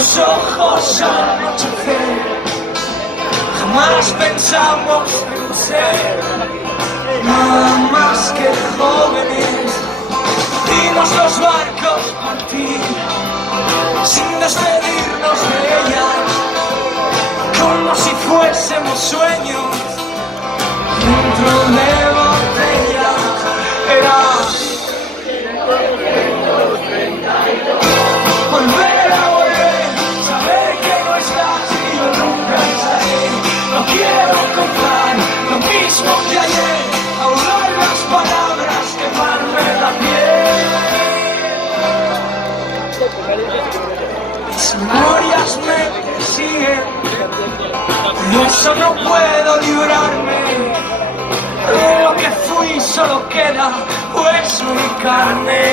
tus ojos al anochecer. Jamás pensamos en ser nada más que jóvenes. Vimos los barcos partir sin despedirnos de ellas, como si fuésemos sueños dentro de botellas. Era volver a volver, saber que no estás y yo nunca estaré. No quiero contar lo mismo que ayer, ahogar las palabras, quemarme la piel. Mis memorias me persiguen, de eso no puedo librarme. De lo que fui solo queda hueso y carne.